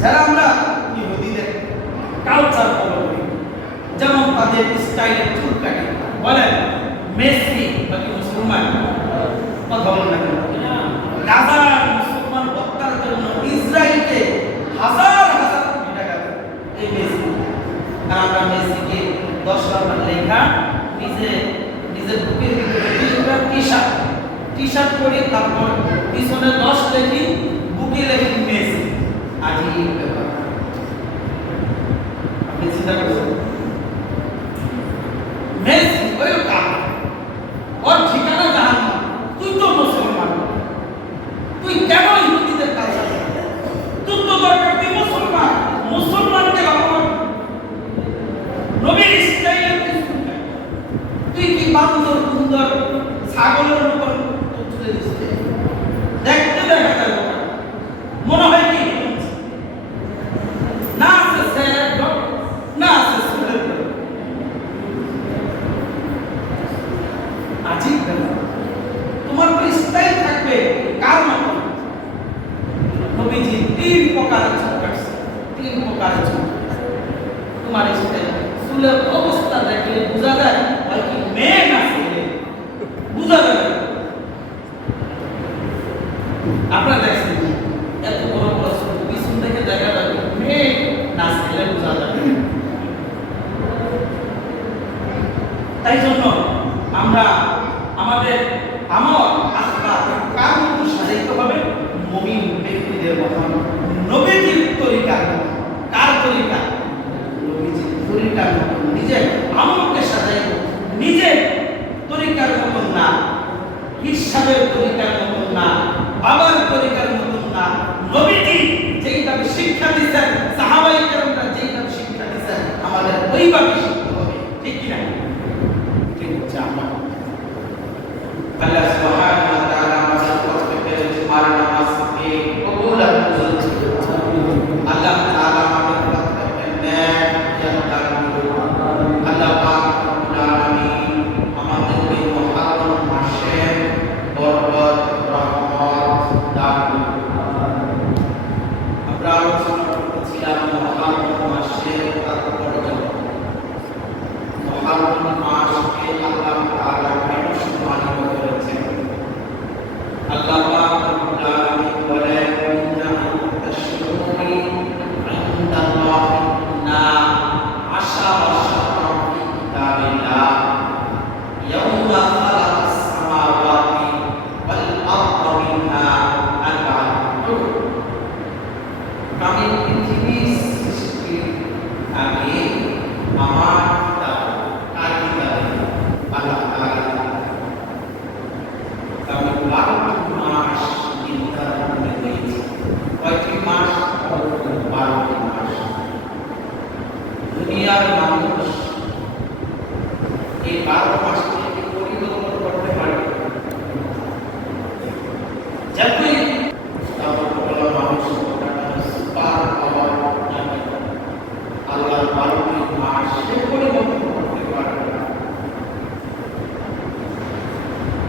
যারা আমরা ইহুদিদের কালচার ফলো করি, যেমন তাদের স্টাইলের চুল কাটি, বলেন মেসি বাকি মুসলমান, কথা বলেন না কেন? গাজার মুসলমান হত্যার জন্য ইসরায়েলকে হাজার হাজার কোটি টাকা এই মেসি, আর আমরা মেসিকে 10 লাখ লেখা নিজের বুকের ভিতরে টি শার্ট পরে, তারপর পিছনে 10 লেখি, বুকে লেখি মেসি। আজই ব্যাপার আপনি চিন্তা করছেন? মেসি ওই কাফের, ওর ঠিকানা জাহান্নাম। তুই তো মুসলমান, তুই কেন ইহুদিদের কাছে? তুই তো দরকার তুই মুসলমান, মুসলমানকে ভগবান নবীর স্টাইলে তুই কি বান্দর সুন্দর ছাগলের উপর তুলে দিচ্ছে, দেখতে দেখা যায় মনে হয় কি না আছে স্যার, না আছে সুরের আজিব ব্যাপার। তোমার তো স্টাইল থাকবে কার মতো? নবীজি 3 প্রকারের চুল কাটছে, 3 প্রকারের চুল। তোমার স্টাইল চুলের অবস্থা দেখলে বোঝা যায় হয় কি মেয়ে না ছেলে, বোঝা যায়। আপনারা দেখছেন এত বড় বড় চুল, পিছন থেকে দেখা যাবে মেয়ে না ছেলে, বোঝা যাবে। তাই জন্য আমরা আমাদের আমল আখলাক কার মতো সাজাইতে হবে? মুমিন ব্যক্তিদের মতন, নবীজির তরিকার মতন। কার তরিকা? নবীজির তরিকার মতন নিজের আমলকে সাজাইব, নিজের তরিকার মতন না, হিসাবের তরিকার মতন না, বাবার তরিকার মতন না। নবীজি যেইভাবে শিক্ষা দিয়েছেন, সাহাবায়ে কেরামরা যেইভাবে শিক্ষা দিয়েছেন, আমাদের ওইভাবে শিখতে হবে। ঠিক কি না? ঠিক হচ্ছে আমরা আল্লাহ সুবহানাহু ওয়া তাআলা আমাদের প্রত্যেককে তোমার নামাজকে কবুল করুন। আল্লাহ তাআলা আমাদের প্রত্যেককে নেক ইয়াদান করুন। আল্লাহ পাক রব্বুল আলামিন আমাদের এই মুহররম মাসে বরকত রহমত দান করুন। আমরা আলোচনা করছিলাম মুহররম মাসের তাৎপর্য। মুহররম মাসকে আল্লাহ তাআলা কেন সম্মানিত করেছেন? আল্লাহ পাক রব্বুল আলামিন বলেন, ইন্নাহু তাশরুনি ইনদাল্লাহি না আশারা শাহরান ফি কিতাবিল্লাহ ইয়াউমা খালাকাস সামাওয়াতি ওয়াল আরদা মিনহা আরবা'াতুন। আমি পৃথিবী সৃষ্টির আগে আমার কার কিতাবে আল্লাহ তাআলা আমি 12টি মাস নির্ধারণ করেছি। কয়টি মাস? 12টি মাস। দুনিয়ার মানুষ এই 12 মাসকে পরিবর্তন করতে পারে। যতই মানুষ সুপার পাওয়ার আল্লাহর 12টি মাস সে পরিবর্তন করতে পারে না।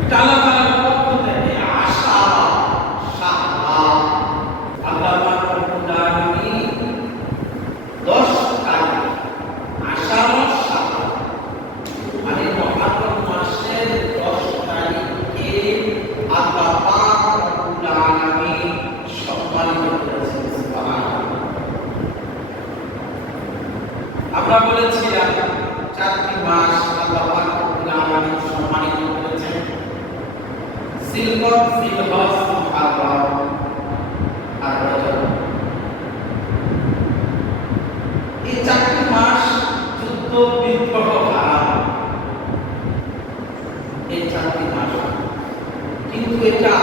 এটা আল্লাহ তাআলার পক্ষ থেকে আশা শাহরা। আল্লাহ পাক রব্বুল আলামিন 10 তারিখ আশারা শাহরা মানে মুহররম মাসের 10 তারিখে আল্লাহ পাক রব্বুল আলামিন সম্মানিত করেছেন। সুবহানাল্লাহ। আমরা বলেছিলাম 4টি মাস আল্লাহ পাক রব্বুল আলামিন সম্মানিত করেছেন। জিলকদ, জিলহজ, মুহররম আর রজব। এই 4টি মাস যুদ্ধ বিদ্রোহ হারাম, এই 4টি মাস। কিন্তু এটা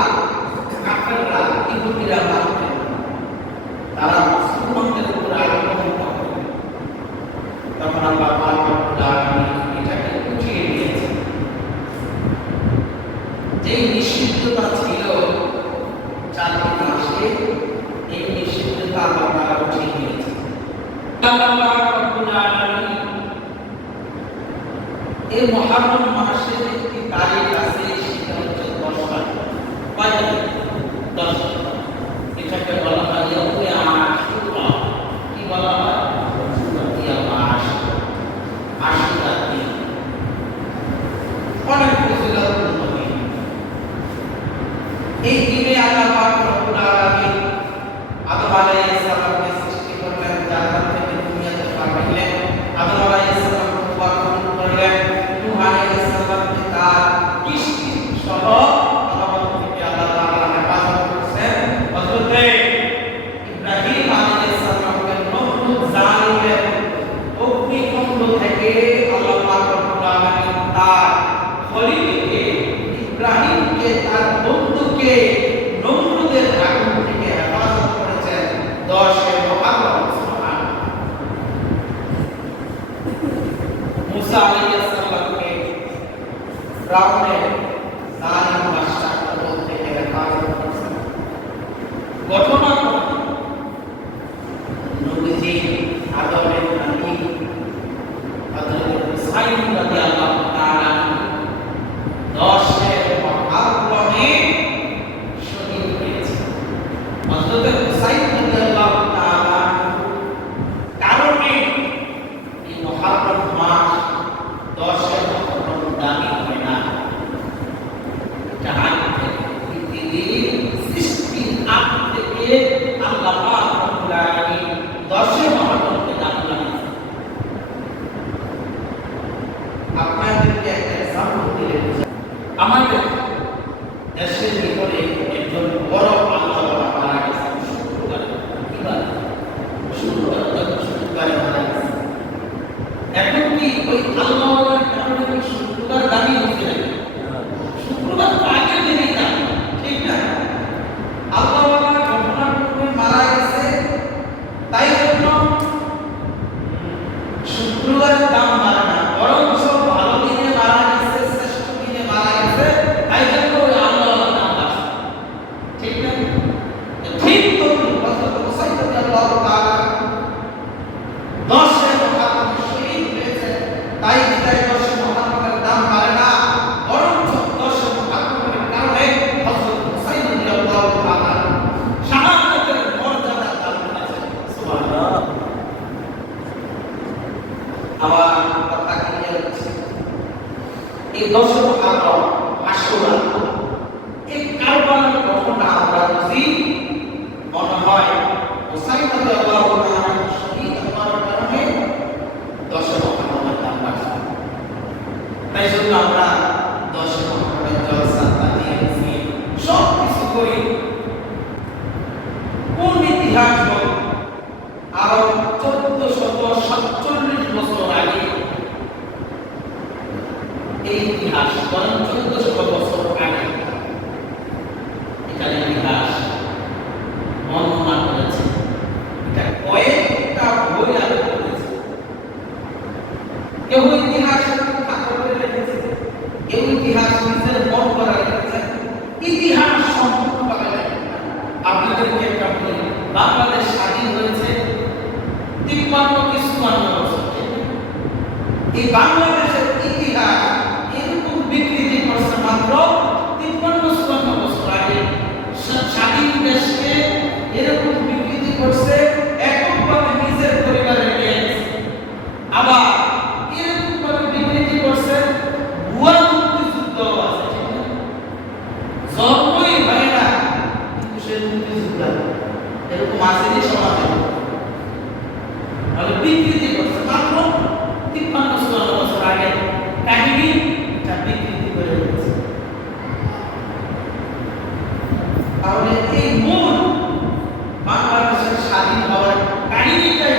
কাফেররা, ইহুদিরা মানতেন না। তারা মুসলমানদের উপর আক্রমণ করতেন। তখন আল্লাহ পাক রব্বুল আলামিন এটাকে উঠিয়ে দিয়েছেন। যেই নিষিদ্ধতা ছিল 4টি মাসে, এই নিষিদ্ধতা আল্লাহ তাআলা উঠিয়ে দিয়েছেন। আল্লাহ পাক রব্বুল আলামিন এই মুহররম মাসের একটি তারিখ আছে, সেটা হচ্ছে 10 তারিখ। কয় তারিখ? 10। এটাকে বলা হয় ইয়াউমে আশুরা। আলাইহিস সালামকে সৃষ্টি করলেন, জান্নাত থেকে দুনিয়াতে পাঠালেন। আদম আলাইহিস সালাম তওবা করলেন, নূহ আলাইহিস সালামকে তার কিস্তি সহ আল্লাহ থেকে আল্লাহ তাআলা হেফাজত করেছেন। হযরত ইব্রাহিম আলাইহিস সালামকে নমরুদ জালিমের অগ্নিকুণ্ড থেকে আল্লাহ পাক রব্বুল আলামিন তার খলিলকে ইব্রাহিমকে তার বন্ধুকে নমরুদের আগুন থেকে হেফাজত করেছেন 10 মুহররম। সুবহানাল্লাহ। মুসা আলাইহিস সালামকে ফিরআউনের জালিম বাদশার থেকে হেফাজত করেছেন। ঘটনা নবীজি আদমের নাতি হযরত হুসাইন রাদিয়াল্লাহু তাআলা 10 মুহররমে শহীদ হয়েছেন। হযরত হুসাইন রাদিয়াল্লাহু তাআলা কারণে এই মুহররম মাস 10 মুহররম দামি হয় না। জাহান থেকে পৃথিবীর সৃষ্টির আগ থেকে আল্লাহ পাক রব্বুল আলামিন 10 মুহররমকে দামি বানিয়েছেন। আপনাদেরকে একটা এক্সাম্পল দিলে আমাদের দেশের ভিতরে একজন বড় আল্লাহ মারা গেছেন শুক্রবার। কিবার? শুক্রবার মারা গেছেন। এখন কি ওই আল্লাহর কারণে কি শুক্রবার দাবি হচ্ছে না? শুক্রবার তো আগের দিনই দাবি, ঠিক না? আল্লাহ ঘটনাক্রমে মারা গেছে, তাই জন্য শুক্রবারের দাম বাড়ে না, বরং সব ভালো দিনে মারা গেছে, শ্রেষ্ঠ দিনে মারা গেছে, তাই জন্য ওই আল্লাহর দাম বাড়ছে, ঠিক না? ঠিক তো হযরত হুসাইন রাদিয়াল্লাহু তাআলা 10 মুহররম শহীদ হয়েছে, তাই 10 মুহররমের দাম বাড়ে না, বরং 10 মুহররমের কারণে হযরত হুসাইন রাদিয়াল্লাহু তাআলা শাহাদাতের মর্যাদা লাভ করেছেন। সুবহানাল্লাহ। আবার কথা কি হচ্ছে এই 10 মুহররম আশুরা, এই কারবালার ঘটনা আমরা বুঝি মনে হয় হুসাইন রাদিয়াল্লাহু তাআলা শহীদ হওয়ার কারণে 10 মুহররমের দাম বাড়ছে। তাই জন্য আমরা 10 মুহররমের জলসা তাজিয়া সব কিছু করি। কোন ইতিহাস বল আরো 1447 বছর আগে এই ইতিহাস, 1400 বছর আগে এখানে ইতিহাস বর্ণনা করেছে। এটা কয়েকটা বই আলো করেছে। কেউ ইতিহাস করে রেখেছে, কেউ ইতিহাস নিজের মন করা রেখেছে, ইতিহাস সম্পূর্ণভাবে লেখেন। আপনাদেরকে একটা বলি, বাংলাদেশ স্বাধীন হয়েছে 53-54 বছর। এই বাংলাদেশের ইতিহাস এরকম বিকৃতি করছে মাত্র 53-54 বছর আগে। স্বাধীন দেশকে এরকম বিকৃতি করছে এককভাবে নিজের পরিবারের গেছে, আবার এরকম ভাবে বিকৃতি করছে ভুয়া মুক্তিযুদ্ধ আছে, ঠিক না? জন্মই হয় না কিন্তু সে মুক্তিযুদ্ধ এরকম আসেনি সমাজে। তাহলে বিকৃতি করছে মাত্র 53-54 বছর আগে কাহিনী, এটা বিকৃতি করে দিয়েছে। তাহলে এই মূল বাংলাদেশের স্বাধীন হওয়ার কাহিনীটাই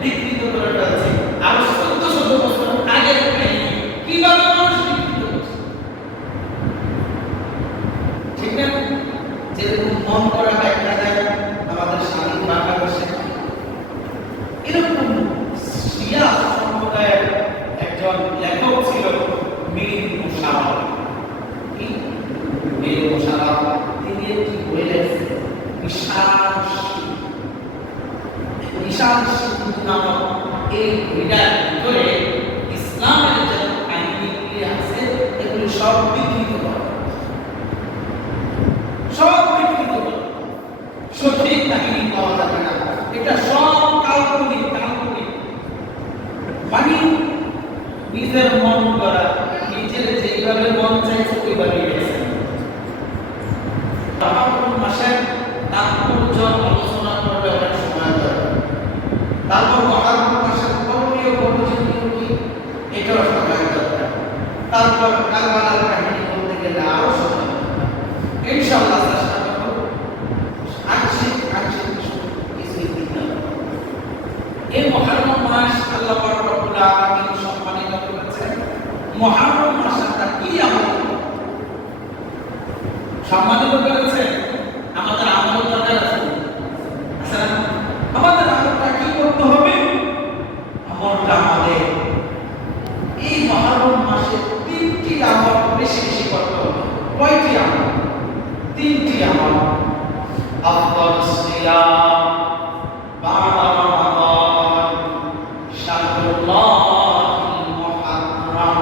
বিকৃত করে ফেলছে। আর 1400 বছর আগের কাহিনী কিভাবে মানুষ বিকৃত করছে, ঠিক না? যেরকম মন করা দেখা যায় আমাদের স্বাধীন বাংলাদেশে, এরকম শিয়া সম্প্রদায়ের একজন লেখক ছিল মীর মুশাররফ। মীর মুশাররফ তিনি একটি বই লিখেছেন ঈশান নামক এই বইটার ভিতরে ইসলামের যত কাহিনীগুলি আছে এগুলি সব বিকৃত করে, সব বিকৃত করে, সঠিক কাহিনী পাওয়া যাবে না। এটা সব কাল্পনিক, মানে নিজের মন করা, নিজের যেইভাবে মন চাইছে ওইভাবে গেছে। মাসের তাৎপর্য আলোচনা করবে কারবালার কাহিনী বলতে গেলে আরো সময় ইনশাআল্লাহ চেষ্টা করব আংশিক কিছুই দিতে এই মুহররম মাস আল্লাহ পাক রব্বুল আলামিন সম্মানিত করেছেন। মুহররম মাসটা কি আমল সম্মানিত করেছেন? আমাদের আমল দরকার আছে। আচ্ছা, আমাদের আমলটা কি করতে হবে? আমলটা আমাদের এই মুহররম মাসে তিনটি আমল বেশি বেশি করতে হবে। কয়টি আমল? তিনটি আমল। আফদালুস সিয়াম বা'দা রমাদান শাহরুল্লাহিল মুহররম।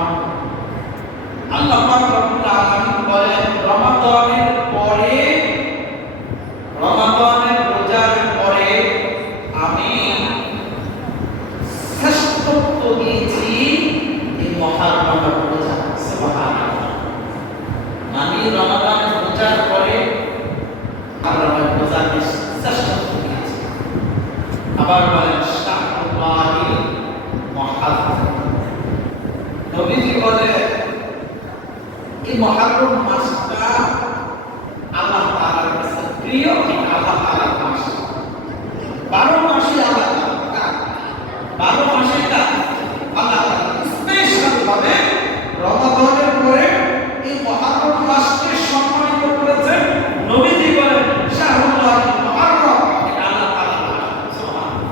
আল্লাহ পাক রব্বুল আলামিন বলেন রমাদানের পরে, রমাদানের রোজার পরে আমি শ্রেষ্ঠত্ব দিয়েছি এই মুহররমের রোজা। সুবহানাল্লাহ। আমি রমাদানের রোজার পরে মুহররমের রোজাকে শ্রেষ্ঠত্ব দিয়েছি। আবার বলেন শাহরুল্লাহিল মুহররম। নবীজি বলেন এই মুহররম মাসটা আল্লাহ তাআলার কাছে প্রিয়, আল্লাহ তাআলার মাস। 12 মাসই আল্লাহ তাআলা, 12 মাসই আল্লাহ তাআলা স্পেশাল ভাবে রমাদানের পরে এই মুহররম মাসকে সম্মানিত করেছেন। নবীজি বলেন শাহরুল্লাহিল মুহররম, এটা আল্লাহ তাআলার মাস। সুবহানাল্লাহ।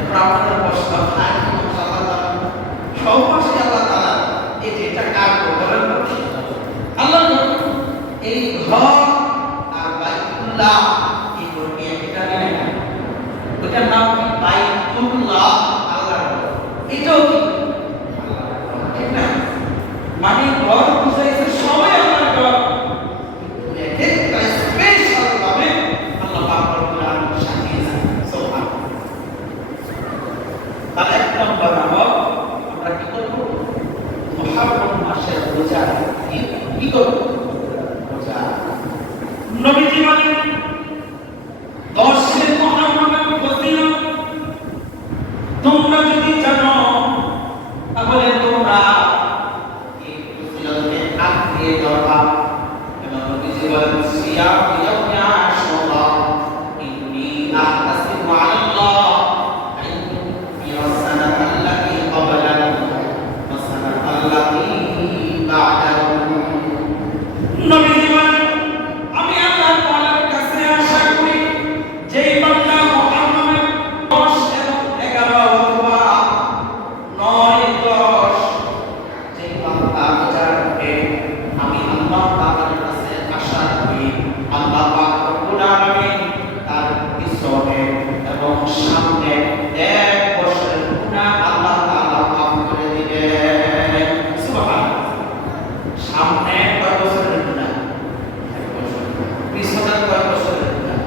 এখন আপনাদের প্রশ্ন, হ্যাঁ মাশাআল্লাহ সব মাসই আল্লাহ তাআলা, এই যে এটা কার বলেন আল্লাহ এই ঘর আর বাইতুল্লাহ এই করবে এটা নেই না, ওটার নাম কি বাইতুল্লাহ আল্লাহর ঘর। এটাও কি ঠিক না? মানে ঘর বুঝাইছে সবাই আল্লাহর ঘর, কিন্তু একটা স্পেশাল ভাবে আল্লাহ পাক রব্বুল আলামিন সাজিয়েছেন। সুবহানাল্লাহ। তাহলে এক নম্বর আমল আমরা কি করব? মুহররম মাসের রোজা কি করব? রোজা। নবীজি বলেন 10 মুহররমের ফজিলত তোমরা যদি জানো তাহলে তোমরা এই ফজিলতকে আঁকড়িয়ে ধরবা। এবং নবীজি বলেন সিয়াম ইয়াউমি আশুরা ইন্নী আহতাসিবু আলাল্লাহ আন ইউফিরা সানাতাল্লাতী ক্বাবলাহু ওয়া সানাতাল্লাতী বা'দাহু। নবীজি বলেন আমি আল্লাহ তাআলার কাছে আশা করি যেই বান্দা মুহররমের 10 এবং 11 অথবা 9 10 যেই বান্দা যাবে আমি আল্লাহ তাআলার কাছে আশা করি আল্লাহ পাক রব্বুল আলামিন তার পিছনে এবং সামনে 1 বছরের গুনাহ আল্লাহ তাআলা মাফ করে দিবেন। সুবহানাল্লাহ। সামনে কয় বছরের গুনাহ? 1 বছর। পিছনে কয় বছরের গুনাহ?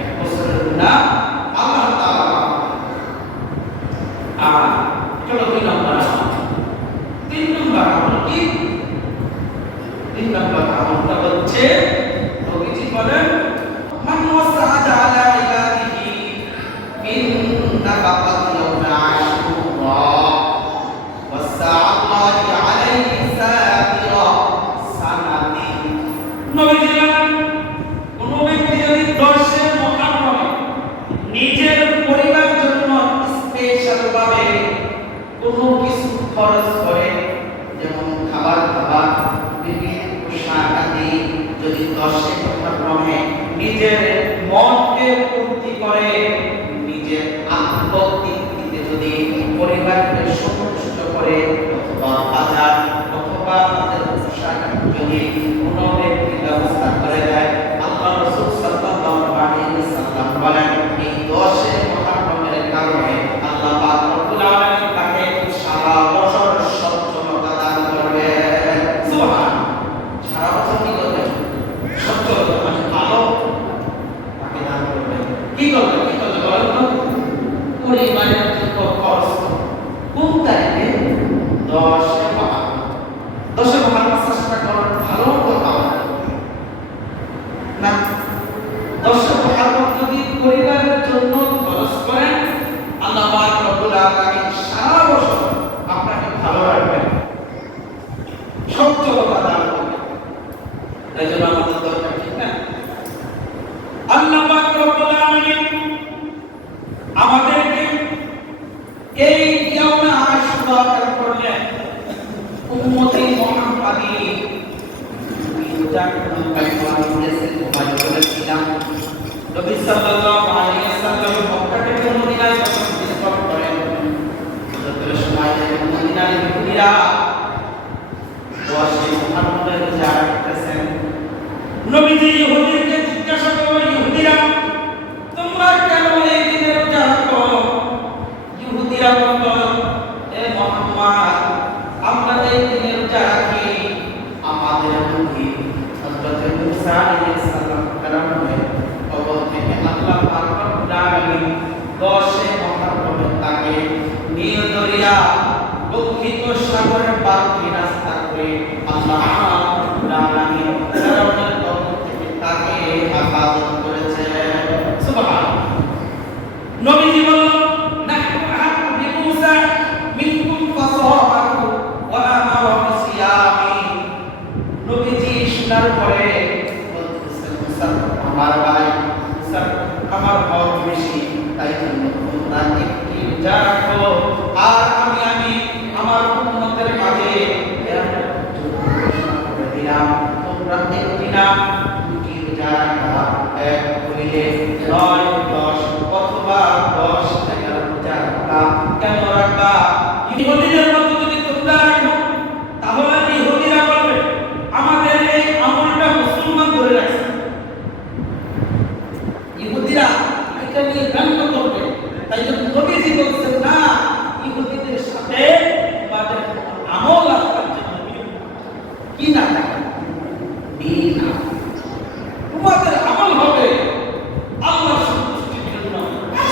1 বছরের গুনাহ আল্লাহ তাআলা মাফ করে দিবেন। আর চলো 2 নম্বর আমল। 3 নম্বর আমল কি? 3 নম্বর আমলটা হচ্ছে নবীজি বলেন মান ওয়াসাআ আলা ইবাদিহি মিন নাফাকাতি ইয়াউমি আশুরা ওয়াসাআ আল্লাহু আলাইহি সাতিরা সানাতি। নবীজি বলেন কোন ব্যক্তি যদি 10 মুহররমে নিজের পরিবারের জন্য স্পেশাল ভাবে কোনো কিছু খরচ করে, যেমন খাবার খাবার বিভিন্ন পোশাক আদি, যদি 10 মুহররমে নিজের মনকে পূর্তি করে, নিজের আত্মতৃপ্তিতে যদি পরিবারকে সন্তুষ্ট করে, অথবা বাজার অথবা তাদের পোশাক যদি কোনো ব্যক্তি ব্যবস্থা করে দেয়, আল্লাহ রাসূল সাল্লাল্লাহু আলাইহি ওয়াসাল্লাম বলেন এই 10 মুহররমের কারণে আল্লাহ পাক রব্বুল আলামিন তাকে সারা বছর সচ্ছলতা দান করবেন। সুবহানাল্লাহ। সারা বছর কি করবেন? সচ্ছলতা মানে ভালো তাকে দান করবেন। কি করবেন? কি করবেন বলেন তো? পরিবারের জন্য খরচ কোন তারিখে? 10 মুহররম। 10 মুহররম চেষ্টা করেন ভালো দোয়া করলেন উম্মতি মুহাম্মাদি নবী সাল্লাল্লাহু আলাইহি ওয়াসাল্লাম মক্কা থেকে মদিনায় যখন হিজরত করেন হিজরতের সময় মদিনার ইহুদিরা ওয়াসি মুহাম্মদের জিয়ারত করতেছেন নবীজি ইহুদিকে জিজ্ঞাসা করলেন ইহুদিরা তোমরা কেন এই দিনে রোজা রাখো ইহুদিরা বলল এ মুহাম্মদ আমরা এই দিনে রোজা রাখি আমাদের নবী হযরত মুসা আলাইহিস সালাম কারণে কবর থেকে আল্লাহ পাক রব্বুল আলামিন 10 মুহররমে তাকে নীল দরিয়া লক্ষিত সাগরের পাড়ে রাস্তা করে আল্লাহ রব্বুল আলামিন ফেরাউনের কবর থেকে তাকে হেফাজত করেছে সুবহানাল্লাহ নবীজি বলল নাহনু আহাqqu বিমূসা মিনকুম ফাসাহাবাহু ওয়া আমারা বিসিয়ামি নবীজি শোনার পরে বলতেছেন মুসা আমার ভাই মুসা আমার হক বেশি তাই জন্য তোমরা একটি রোজা রাখো আর আমি আমার উম্মতের মাঝে করে দিলাম তোমরা একটি না দুটি রোজা রাখা এক হইলে 9 10 অথবা 10 11 রোজা রাখা কেন রাখবা ইহুদিদের মতো যদি তোমরা রাখো তাহলে ইহুদিরা বলবে আমাদের এই আমলটা মুসলমান ধরে রাখছে ইহুদিরা এটা নিয়ে ব্যঙ্গ করবে তাই জন্য নবীজি বলছেন না ইহুদিদের সাথে তোমাদের আমল রাখার জন্য কি না দিন না তোমাদের আমল হবে আল্লাহর সন্তুষ্টির জন্য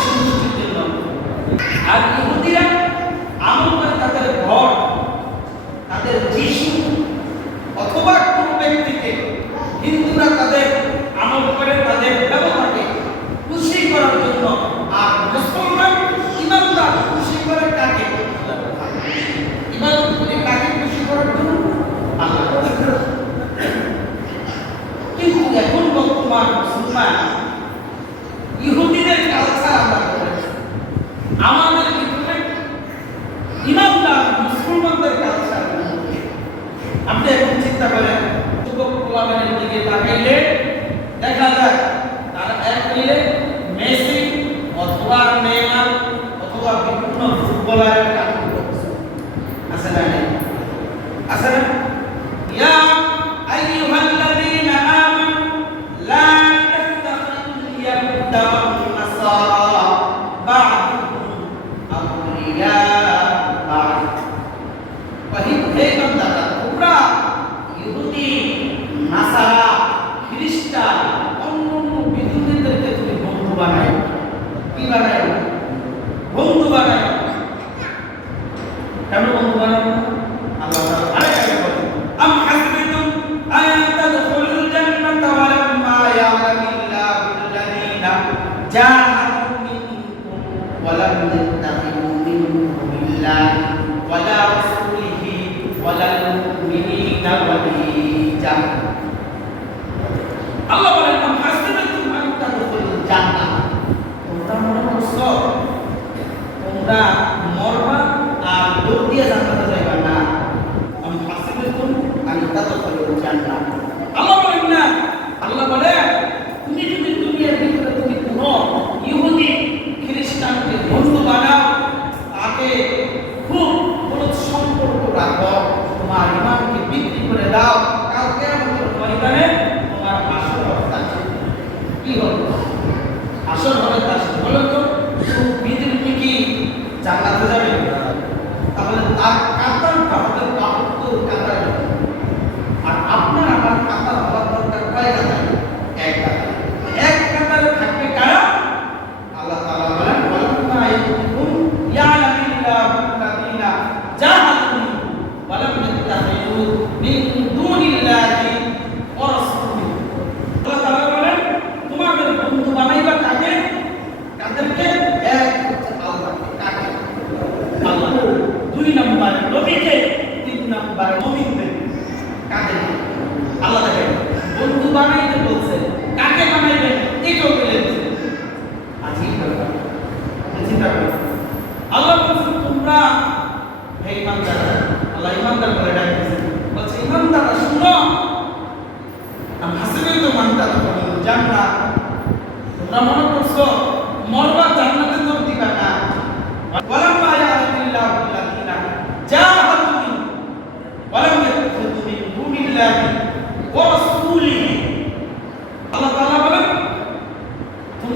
সন্তুষ্টির জন্য আর ইহুদিরা আমল করে তাদের ঘর তাদের যিশু অথবা কোন ব্যক্তিকে হিন্দুরা তাদের আমল করে তাদের ব্যবহারকে খুশি করার জন্য আর মুসলমান ইমানদার খুশি করে কাকে ইবাদত করে কাকে খুশি করার জন্য আল্লাহ কিন্তু এখন বর্তমান মুসলমান ইহুদিদের কালচার আমরা করেছি আমাদের ভিতরে ইমানদার মুসলমানদের কালচার আপনি এখন চিন্তা করেন যুবক গোলামের দিকে তাকাইলে দেখা যায় তারা এক মিলে মেসি অথবা নেইমার অথবা বিভিন্ন ফুটবলারের কাজ করছে আছে না আছে না ইয়া আইয়ুহাল্লাযীনা আমানু লা তাত্তাখিযুল ইয়াহুদা ওয়ান নাসারা বা'দুহুম আউলিয়া বা'দ হে বান্দারা তোমরা ইহুদি নাসারা খ্রিস্টান অন্যান্য বিধর্মীদেরকে তুমি বন্ধু বানায় কি বানায় বন্ধু বানায় কেন বন্ধু বানায় আল্লাহ তাআলা আরেকটা বলেন আম হাসিবতুম আন তাদখুলুল জান্নাতা ওয়া লাম্মা ইয়া'লামিল্লাহু আল্লাযীনা জাহাদু মিনকুম ওয়া লাম তাত্তাখিযু মিন দুনিল্লাহি ওয়া লা রাসূলিহি ওয়া লাল মুমিনিনা ওয়ালিজা আল্লাহ বলেন আম হাসিবতুম আন তাদখুলুল জান্নাহ তোমরা মনে করছো তোমরা মরবা আর দৌড় দিয়ে জান্নাতে যাইবা না আম হাসিবতুম আন তাদখুলুল জান্নাহ আল্লাহ বলেন না আল্লাহ বলে তুমি যদি দুনিয়ার ভিতরে তুমি কোনো ইহুদি খ্রিস্টানকে বন্ধু বানাও তাকে খুব ক্লোজ সম্পর্ক রাখো তোমার ইমানকে বিক্রি করে দাও কালকে আমাদের ময়দানে তোমার আসল অবস্থা কি হবে আসল হবে তার বলেন তো বিধি কি জান্নাতে যাবে তাহলে তার কাতারটা হবে বাহাত্তর কাতার আর আপনার আমার কাতার হওয়ার দরকার কয় কাতার এক কাতার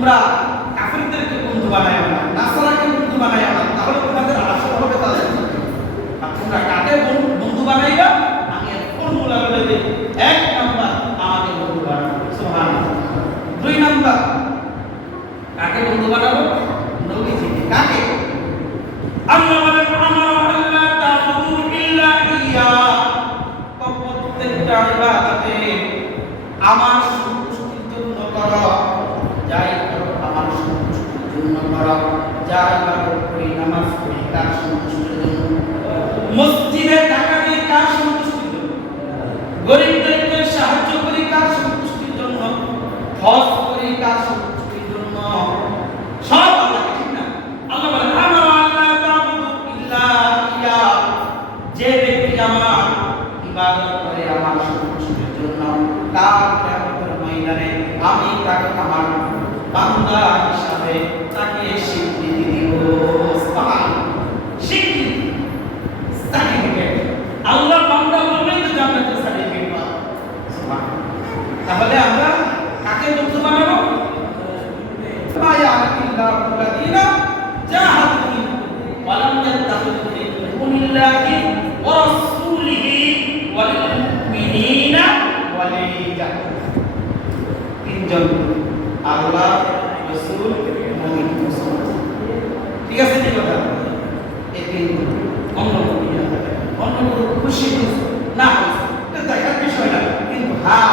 তোমরা কাফিরদেরকে বন্ধু বানায় না, নাসারাকে বন্ধু বানায় না, তাহলে তোমাদের আসর হবে তাদের সাথে। আর তোমরা কাকে বন্ধু বানাইবা? আমি এর ফর্মুলা বলে দিই। 1 নাম্বার আমাকে বন্ধু বানাবো, সুবহানাল্লাহ। 2 নাম্বার কাকে বন্ধু বানাবো? নবীজিকে। কাকে? আল্লাহ বলেন আমারা আল্লাহ তা'বুদু ইল্লা ইয়া, প্রত্যেকটা ইবাদতে আমার সন্তুষ্টির জন্য করো, যাই করো আমার সন্তুষ্টির জন্য করো, যাই ইবাদত করি নামাজ পড়ি কার সন্তুষ্টির জন্য? মসজিদে টাকা দিই কার সন্তুষ্টির জন্য? গরিবদেরকে সাহায্য করি কার সন্তুষ্টির জন্য? হজ করি কার সন্তুষ্টির জন্য? সব আল্লাহ, ঠিক না? আল্লাহ বলেন আমারা আল্লাহ তা'বুদু ইল্লা ইয়া, যে ব্যক্তি আমার ইবাদত করে আমার সন্তুষ্টির জন্য, কাল কিয়ামতের ময়দানে আমি তাকে আমার বান্দা হিসাবে তাকে স্বীকৃতি দিব। সুবহানাল্লাহ। স্বীকৃতি, সার্টিফিকেট। আল্লাহ বান্দা বললেই তো জান্নাতের সার্টিফিকেট পাবো। সুবহানাল্লাহ। তাহলে আমরা কাকে বন্ধু বানাবো? মা ইয়া'লামুল্লাহু আল্লাযীনা জাহাদু মিনকুম ওয়া লাম ইয়াত্তাখিযু মিন দুনিল্লাহি ওয়া রাসূলিহি ওয়াল মুমিনিনা ওয়ালিয়্যা। তিনজন, আল্লাহ, রাসূল, মুমিন। ঠিক আছে কি কথা? এই তিন অন্য খুশি না হয়েছে এটা দেখার বিষয় না, কিন্তু হ্যাঁ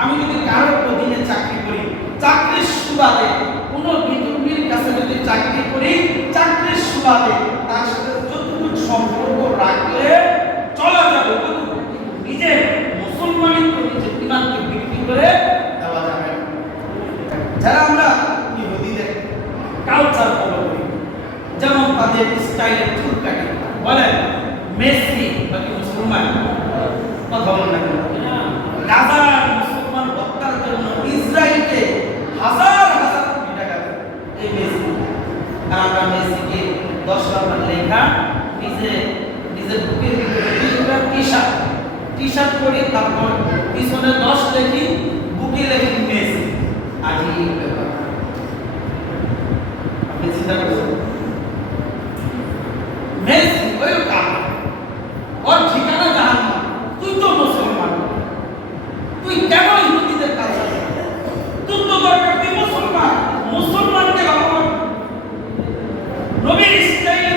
আমি যদি কারোর অধীনে চাকরি করি, চাকরির সুবাদে কোনো বিধর্মীর কাছে যদি চাকরি করি, চাকরির সুবাদে তার সাথে যতটুকু সম্পর্ক রাখলে চলা যাবে, নিজের মুসলমানিত্ব, নিজের ইমানকে বিক্রি করে দেওয়া যাবে। যারা আমরা ইহুদিদের কালচার ফলো করি, যেমন তাদের স্টাইলের চুল কাটি, বলেন মেসি বাকি মুসলমান, কথা বলেন না কেন? গাজার মুসলমান হত্যার জন্য ইসরায়েলকে হাজার হাজার কোটি টাকা এই মেসি। আর আমরা মেসিকে 10 নম্বর লেখা নিজের বুকের ভিতরে টি শার্ট পরি, তারপর পিছনে 10 লেখি, বুকে লেখি মেসি। আজই ব্যাপার আপনি চিন্তা করছেন? মেসি ওই কাজ, ওর ঠিকানা জাহান্নাম। তুই তো মুসলমান, তুই কেন ইহুদিদের কাছে? তুই তো দরকার তুই মুসলমান, মুসলমানকে বাবা নবীর স্টাইলে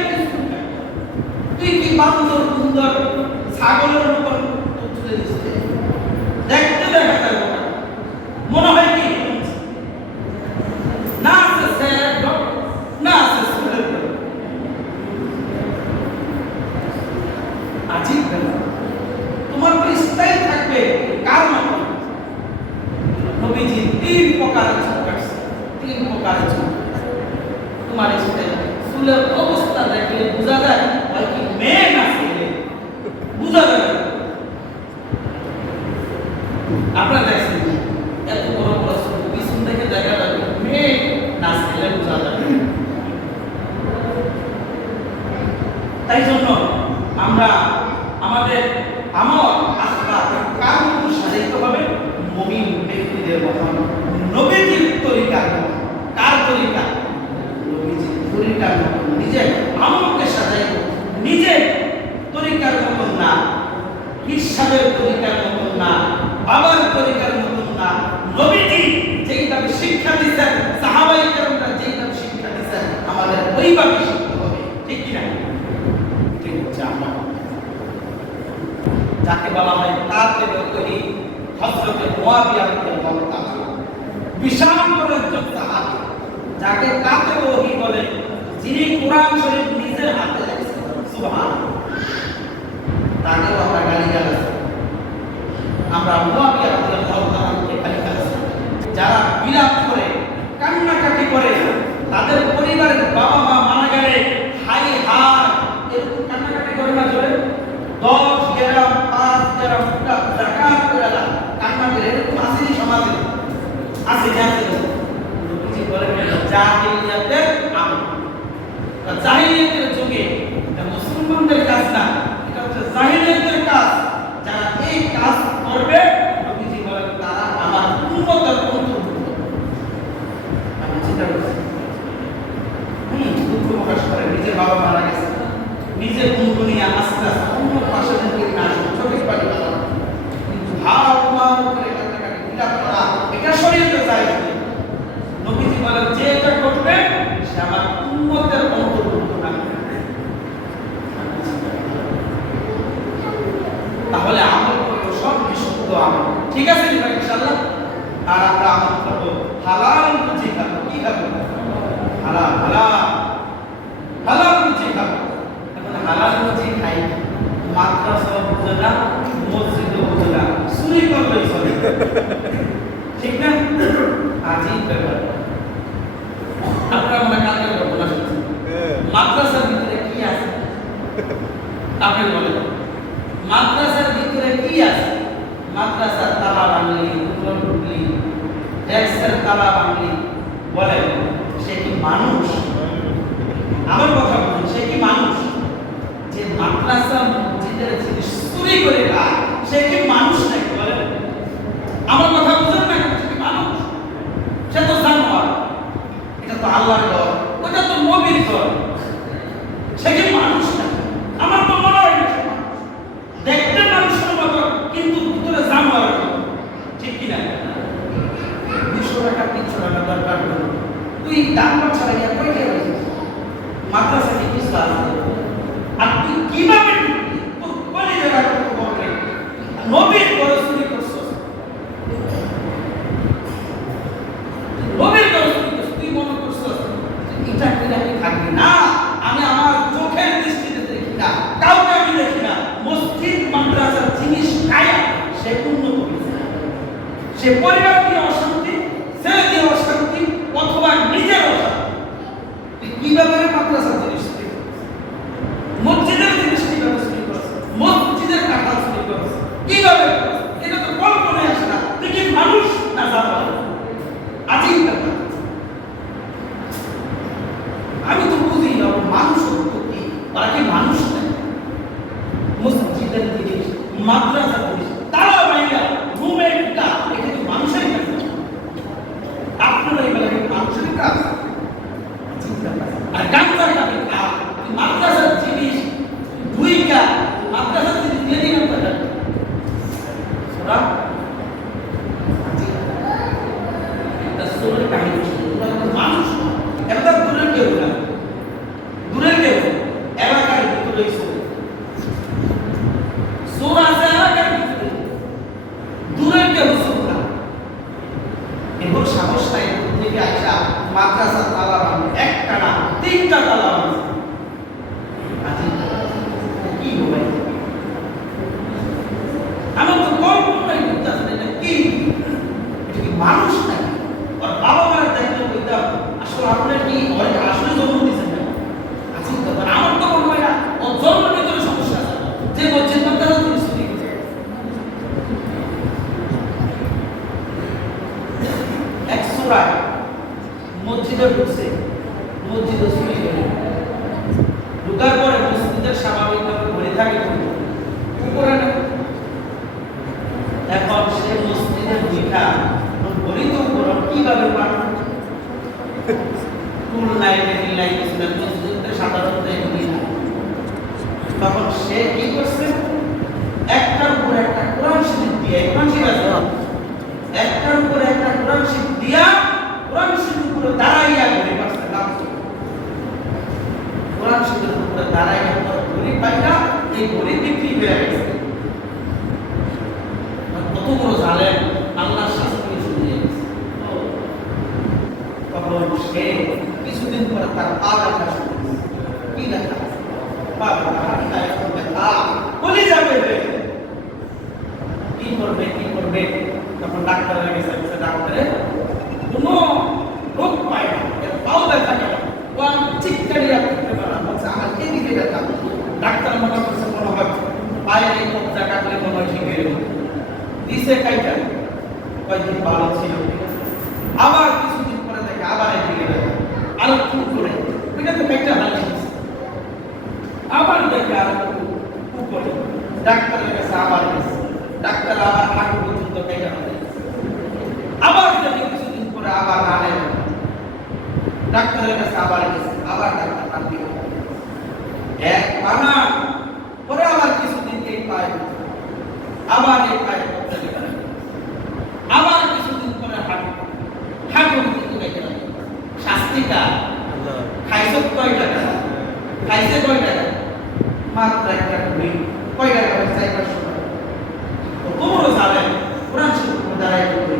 তুই কি বান্দর সুন্দর ছাগলের মতন তুলে দিচ্ছে, দেখতে দেখা যায় মনে হয় কি না আছে স্যার, না আছে স্কুলের আজিব ব্যাপার। তোমার তো স্টাইল থাকবে কার মতো? নবীজি 3 প্রকারের চুল কাটছে, 3 প্রকারের চুল। তোমার স্টাইল চুলের অবস্থা দেখলে বোঝা যায় হয় কি মেয়ে না ছেলে, বোঝা যায়। আপনারা দেখছেন এত বড় বড় চুল, পিছন থেকে দেখা যাবে মেয়ে না ছেলে, বোঝা যায়। তাই জন্য আমরা আমাদের আমল আখলাক কার মতো সাজাইতে হবে? মুমিন ব্যক্তিদের মতন, নবীজির তরিকার মতন। কার তরিকা? নবীজির তরিকার মতন নিজের আমলকে সাজাইব, নিজের তরিকার মতন না, ইরশাদের তরিকার মতন না, বাবার তরিকার মতন না। নবীজি যেইভাবে শিক্ষা দিয়েছেন, সাহাবায়ে কেরামরা যেইভাবে শিক্ষা দিয়েছেন, আমাদের ওইভাবে শিখতে হবে, ঠিক কি না? ঠিক হচ্ছে আমরা যাকে বলা হয় কাতেবে ওহী, হযরত মুয়াবিয়া রাদিয়াল্লাহু তাআলা, বিশাল বড় একজন সাহাবী, যাকে কাতেবে ওহী বলে, যিনি কোরআন শরীফ নিজের হাতে লিখেছেন। সুবহানাল্লাহ। তাকেও আমরা গালিগালাজ, আমরা মুয়াবিয়া রাদিয়াল্লাহু তাআলাকে গালিগালাজ। যারা বিলাপ করে, কান্নাকাটি করে, তাদের পরিবারের বাবা মা মারা গেলে হাই হাই এরকম কান্নাকাটি করে না? চলে 10 গ্রাম 5 গ্রাম যাকাত করে না কান্না করে, এরকম আসেনি সমাজে? আছে জানতে হবে। নবীজি বলেন জাহিলিয়াতের আমল, জাহিলিয়াতের যুগে এটা মুসলমানদের কাজ না, এটা হচ্ছে জাহিলিয়াতের কাজ। যারা এই কাজ করবে, নবীজি বলেন তারা আমার উম্মতের অন্তর্ভুক্ত। নিজের বাবা মারা গেছে, নিজের গুনগুনিয়া আস্তে আস্তে অন্য পাশে থেকে না চোখের পানি কিন্তু হাত মার করে কান্নাকাটি বিলাপ করা এটা শরীয়তে জায়েজ নেই। নবীজি বলেন যে এটা করবে সে আমার উম্মতের অন্তর্ভুক্ত না। তাহলে আমল করবো সব বিশুদ্ধ আমল, ঠিক আছে ভাই ইনশাআল্লাহ। আর আমরা আমল করবো হালাল রুজি খাবো। কি খাবো? হালাল হালাল হালাল রুজি খাবো। এখন হালাল রুজি খাই, মাদ্রাসা বুঝে না, মসজিদও বুঝে না, চুরি করলেই চলে, ঠিক না? আজই ব্যাপার। আপনারা মনে কাজের ঘটনা শুনছেন, মাদ্রাসার ভিতরে কি আছে? আপনি বলেন মাদ্রাসার ভিতরে কি আছে? মাদ্রাসার তালা ভাঙলি, উপর ঢুকলি, ডেস্কের তালা ভাঙলি, বলেন সে কি মানুষ? আমার কথা বলুন, সে কি মানুষ? যে মাদ্রাসা মসজিদের জিনিস চুরি করে খায় সে কি মানুষ নাকি? বলেন আমার কথা বুঝেন না? সে কি মানুষ? সে তো জানোয়ার। এটা তো আল্লাহর ঘর, ওটা তো নবীর ঘর। সে কি মানুষ নাকি? আমার তো মনে হয় না দেখতে মানুষের মতো কিন্তু ভিতরে জানোয়ারের মতো, ঠিক কিনা? 200 টাকা 300 টাকা দরকার হলো, তুই দাম ছাড়া এত মাদ্রাসা কি কিছু আছে? আর তুই কিভাবে তোর কলেজে রাখতে বলবে নবীর পড়াশোনা করছস, নবীর পড়াশোনা করছস, তুই মনে করছস এটা কিনা কি থাকবে না? আমি আমার চোখের দৃষ্টিতে দেখি না, কাউকে আমি দেখি না, মসজিদ মাদ্রাসার জিনিস খায়া সে উন্নত হয়েছে। সে পরিবার দিয়ে অশান্তি, ছেলে দিয়ে অশান্তি, অথবা নিজের অশান্তি। কি ব্যাপারে মাদ্রাসার জিনিস, মসজিদের জিনিস কিভাবে চুরি করছে, মসজিদের টাকা চুরি করছে কিভাবে? এটা তো কল্পনায় আসে না। তুই কি মানুষ না জানোয়ার? আজই ব্যাপার। আমি তো বুঝি না মানুষ কি, তারা কি মানুষ নাই? মসজিদের জিনিস, মাদ্রাসার জিনিস, তারা বাইরা রুমে ঢুকা, এটা কি মানুষের কাজ? আপনারা এই বেলায় মানুষের কাজ? আর গামছা খাবে মাদ্রাসার জিনিস দুইটা, মাদ্রাসার জিনিস দিয়ে দিলাম তারা ওরা একটা সোলের কাহিনী ছিল। মানুষ এটা দূরের কেউ না, দূরের কেউ এলাকার ভিতরে সোর আছে, এলাকার ভিতরে দূরের কেউ সোর না। এখন সাহস নাই থেকে আসা মাদ্রাসার তালা ভাঙে, একটা না 3টা তালা ভাঙে। কি হবে? আমার তো কল্পনাই করতে আসলে এটা কি, এটা কি মানুষ নাকি? আর বাবা মায়ের দায়িত্ব করতাম আসলে আপনার কি আসলে জন্ম দিয়েছেন না? আচ্ছা আমার তো মনে হয় না ও জন্মের ভিতরে সমস্যা আছে, যে মসজিদ মাদ্রাসা তুমি চুরি করছে। এক সূরায় মসজিদে ঢুকছে, মসজিদে চুরি করে ঢুকার পরে মসজিদের স্বাভাবিকভাবে ভরে থাকে উপরে না। এখন সে মসজিদের দুইটা ভরিত উপর কিভাবে পারবে? ফুল নাই, টেবিল নাই, কিছু না, মসজিদের সাধারণত এগুলি না। তখন সে কি করছে? একটার উপর একটা কোরআন শরীফ দিয়ে, কোরআন শরীফ আছে, একটার উপর একটা কোরআন শরীফ দিয়া কোরআন শরীফের উপরে দাঁড়াইয়া ঘুরে পাচ্ছে নাম, কোরআন শরীফের উপরে দাঁড়াইয়া ঘুরে পাইয়া এই ঘুরে বিক্রি হয়ে গেছে। কত বড় জালেম, আল্লাহর শাস্তি শুনে গেছে। তখন সে কিছুদিন পরে তার পা ব্যথা শুরু হয়েছে। কি ব্যথা? পা ব্যথা বলে যাবে, কি করবে কি করবে? তখন ডাক্তারের কাছে গেছে, ডাক্তারে কোনো রোগ পায় না, এর পাও ব্যথা কেন? ও আমি চিৎকারিয়া করতে পারলাম, বলছে আমার এদিকে ব্যথা। ডাক্তার মনে করছে মনে হয় পায়ের এই কবজা কাটলে মনে হয় ঠিক হয়ে যাবে, দিছে কাইটা কয়েকদিন ভালো ছিল, আবার কিছুদিন পরে দেখে আবার এদিকে ব্যথা, আরো খুব করে ওইটা তো কাইটা ভালো হয়েছে, আবার দেখে আরো খুব করে ডাক্তারের কাছে আবার গেছে, ডাক্তার আবার হাঁটু পর্যন্ত কাইটা হবে, আবার দেখে কিছুদিন পরে আবার রানে ডাক্তারের কাছে আবার গেছে, আবার ডাক্তার কাঁদবে, এক পানা পরে আবার কিছুদিন এই পায়, আবার এই পায় করতে পারে, আবার কিছুদিন পরে হাঁটু, হাঁটু কিন্তু বেঁকে যায়। শাস্তিটা খাইছো কয় টাকা, খাইছে কয় টাকা, মাত্র একটা কুড়ি, কয় টাকা হয় 4-500 টাকা। তোমরা জানেন কোরআন শরীফ দ্বারাই করবে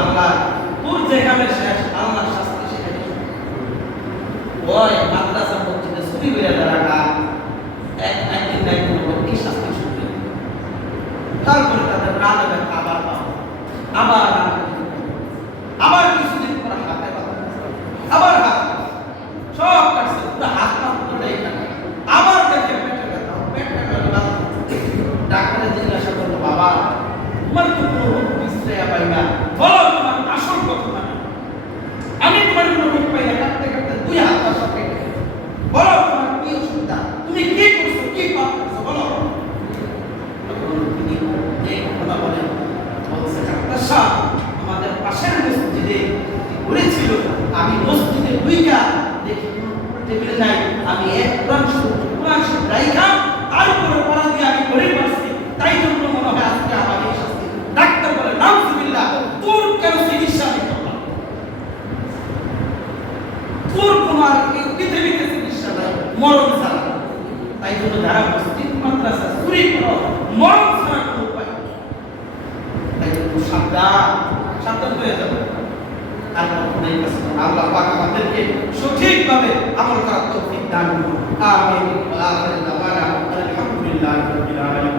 আল্লাহ তোর যেখানে শেষ আল্লাহ শাস্তি সেখানে ওই মাদ্রাসা মসজিদে চুরি করে রাখা একদিন এই শাস্তি শুনবে, তারপরে তাদের রাত ব্যথা আবার পাবো, আবার আবার কিছুদিন পরে হাতে পাবো, আবার হাত সব কাটছে, পুরো হাত পা পুরোটাই কাটে, আবার দেখে পেটে ব্যথা, পেটে ব্যথা। ডাক্তারের জিজ্ঞাসা করলো, বাবা তোমার তো কোনো রোগ বিশ্রায় পাই না, বলো তোমার আসল কথা। আমি তোমার কোনো রোগ পাই না, কাটতে কাটতে 2 হাত পা সব কেটে গেছে। বলো তোমার কি অসুবিধা, তুমি কি করছো, কি পাপ করছো বলো। তখন তিনি এই কথা বলেন, বলছে ডাক্তার সাহেব আমাদের পাশের মসজিদে ঘুরেছিল, আমি মসজিদে ঢুইকা দেখি কোনো টেবিল নাই, আমি এক কোরআন শরীফ রাইখা আর উপরে পড়া দিয়ে আমি ঘরে বসছি, তাই জন্য মনে হয় আজকে আমার এই শাস্তি। ডাক্তার বলে নাউজুবিল্লাহ, তোর কেন চিকিৎসা আমি করলাম, তোর তোমার এই পৃথিবীতে চিকিৎসা নাই, মরণ ছাড়া। তাই জন্য যারা মসজিদ মাদ্রাসা চুরি করো, মরণ ছাড়া কোনো উপায় নেই। তাই জন্য সাবধান, সাবধান হয়ে যাবে। আর কখনোই কাছে আল্লাহ পাক আমাদেরকে সঠিকভাবে আমল করার তৌফিক দান করুন। আমিন। ওয়া আখিরু দাওয়ানা আলহামদুলিল্লাহি রাব্বিল আলামিন।